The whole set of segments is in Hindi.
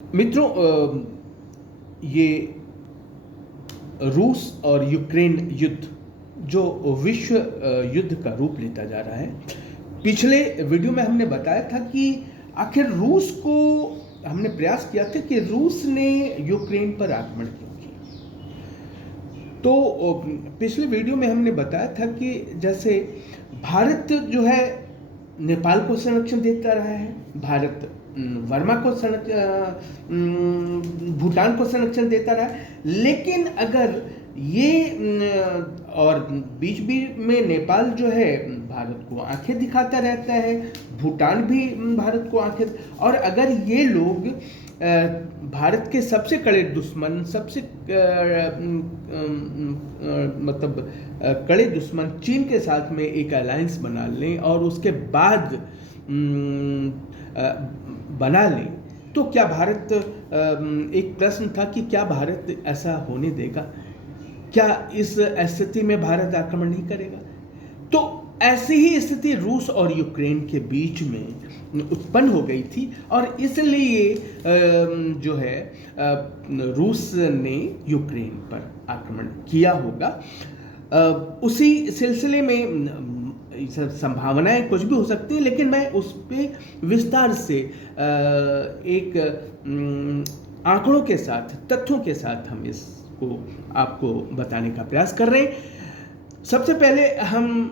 मित्रों, ये रूस और यूक्रेन युद्ध जो विश्व युद्ध का रूप लेता जा रहा है। पिछले वीडियो में हमने बताया था कि आखिर रूस को हमने प्रयास किया था कि रूस ने यूक्रेन पर आक्रमण क्यों किया। तो पिछले वीडियो में हमने बताया था कि जैसे भारत जो है नेपाल को संरक्षण देता रहा है, भारत वर्मा को भूटान को संरक्षण देता रहा है, लेकिन अगर ये और बीच बीच में नेपाल जो है भारत को आंखें दिखाता रहता है, भूटान भी भारत को आंखें, और अगर ये लोग भारत के सबसे कड़े दुश्मन, सबसे मतलब कड़े दुश्मन चीन के साथ में एक अलायंस बना लें और उसके बाद बना लें, तो क्या भारत, एक प्रश्न था कि क्या भारत ऐसा होने देगा? क्या इस स्थिति में भारत आक्रमण नहीं करेगा? तो ऐसी ही स्थिति रूस और यूक्रेन के बीच में उत्पन्न हो गई थी और इसलिए जो है रूस ने यूक्रेन पर आक्रमण किया होगा। उसी सिलसिले में संभावनाएं कुछ भी हो सकती हैं, लेकिन मैं उस पर विस्तार से एक आंकड़ों के साथ, तथ्यों के साथ हम इसको आपको बताने का प्रयास कर रहे हैं। सबसे पहले हम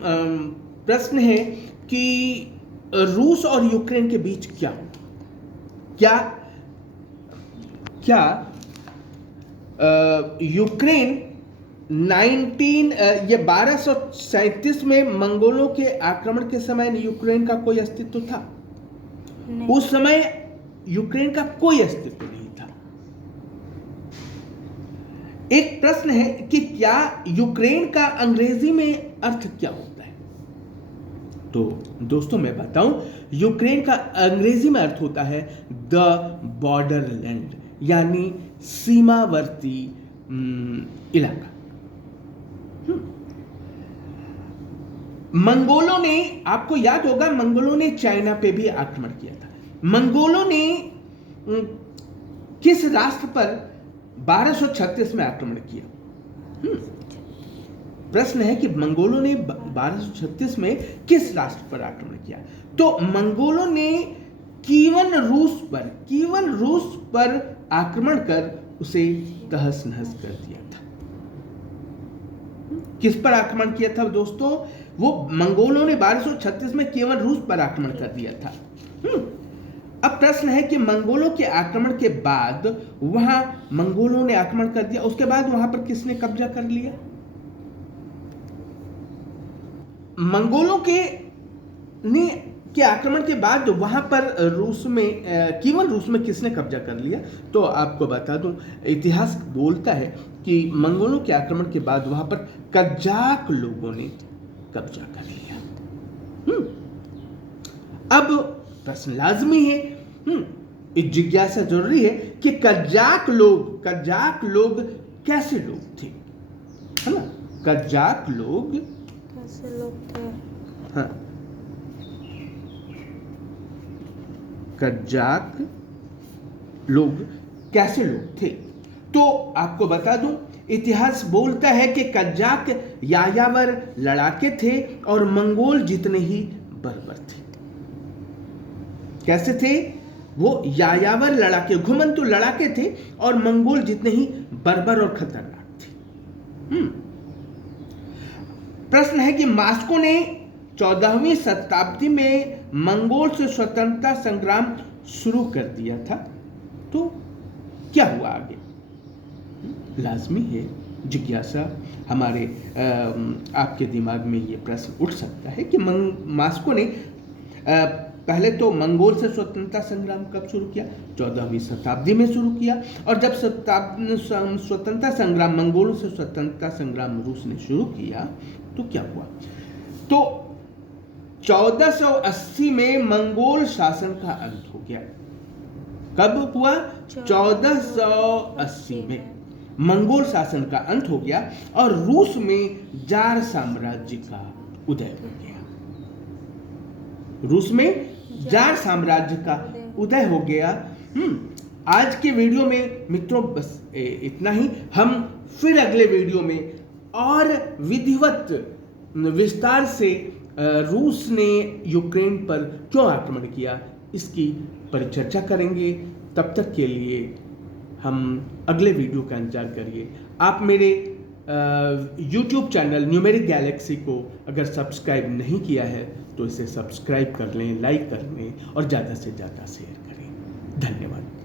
प्रश्न है कि रूस और यूक्रेन के बीच क्या यूक्रेन 1237 में मंगोलों के आक्रमण के समय यूक्रेन का कोई अस्तित्व था? उस समय यूक्रेन का कोई अस्तित्व नहीं था। एक प्रश्न है कि क्या यूक्रेन का अंग्रेजी में अर्थ क्या होता है? तो दोस्तों मैं बताऊं, यूक्रेन का अंग्रेजी में अर्थ होता है द बॉर्डरलैंड, यानी सीमावर्ती इलाका। मंगोलों ने, आपको याद होगा, मंगोलों ने चाइना पे भी आक्रमण किया था। मंगोलों ने किस राष्ट्र पर 1236 में आक्रमण किया? प्रश्न है कि मंगोलों ने 1236 में किस राष्ट्र पर आक्रमण किया? तो मंगोलों ने कीवन रूस पर आक्रमण कर उसे तहस नहस कर दिया था। किस पर आक्रमण किया था दोस्तों? वो मंगोलों ने 1236 में केवल रूस पर आक्रमण कर दिया था। अब प्रश्न है कि मंगोलों के आक्रमण के बाद वहां मंगोलों ने आक्रमण कर दिया, उसके बाद वहां पर किसने कब्जा कर लिया? मंगोलों के आक्रमण के बाद वहां पर रूस में, केवल रूस में किसने कब्जा कर लिया? तो आपको बता दूं, इतिहास बोलता है कि मंगोलों के आक्रमण के बाद वहां पर कजाक लोगों ने कब्जा कर लिया। अब प्रश्न लाजमी है, एक जिज्ञासा जरूरी है कि कजाक लोग कैसे लोग थे, है ना? कजाक लोग कैसे लोग थे? हाँ, कजाक लोग कैसे लोग थे? तो आपको बता दूं, इतिहास बोलता है कि कजाक यायावर लड़ाके थे और मंगोल जितने ही बर्बर थे। कैसे थे? वो यायावर लड़ाके, घुमंतु लड़ाके थे और मंगोल जितने ही बर्बर और खतरनाक थे। प्रश्न है कि मास्को ने 14वीं शताब्दी में मंगोल से स्वतंत्रता संग्राम शुरू कर दिया था, तो क्या हुआ आगे? लाजमी है, जिज्ञासा हमारे आपके दिमाग में ये प्रश्न उठ सकता है कि मास्को ने पहले तो मंगोल से स्वतंत्रता संग्राम कब शुरू किया? 14वीं शताब्दी में शुरू किया। और जब स्वतंत्रता संग्राम, मंगोलों से स्वतंत्रता संग्राम रूस ने शुरू किया, तो क्या हुआ? तो 1480 में मंगोल शासन का अंत हो गया। कब हुआ? 1480 में मंगोल शासन का अंत हो गया और रूस में जार साम्राज्य का उदय हो गया। रूस में जार साम्राज्य का उदय हो गया। आज के वीडियो में मित्रों बस इतना ही। हम फिर अगले वीडियो में और विधिवत विस्तार से रूस ने यूक्रेन पर क्यों आक्रमण किया इसकी परिचर्चा करेंगे। तब तक के लिए हम अगले वीडियो का इंतजार करिए। आप मेरे YouTube चैनल न्यूमेरिक गैलेक्सी को अगर सब्सक्राइब नहीं किया है तो इसे सब्सक्राइब कर लें, लाइक कर लें और ज़्यादा से ज़्यादा शेयर करें। धन्यवाद।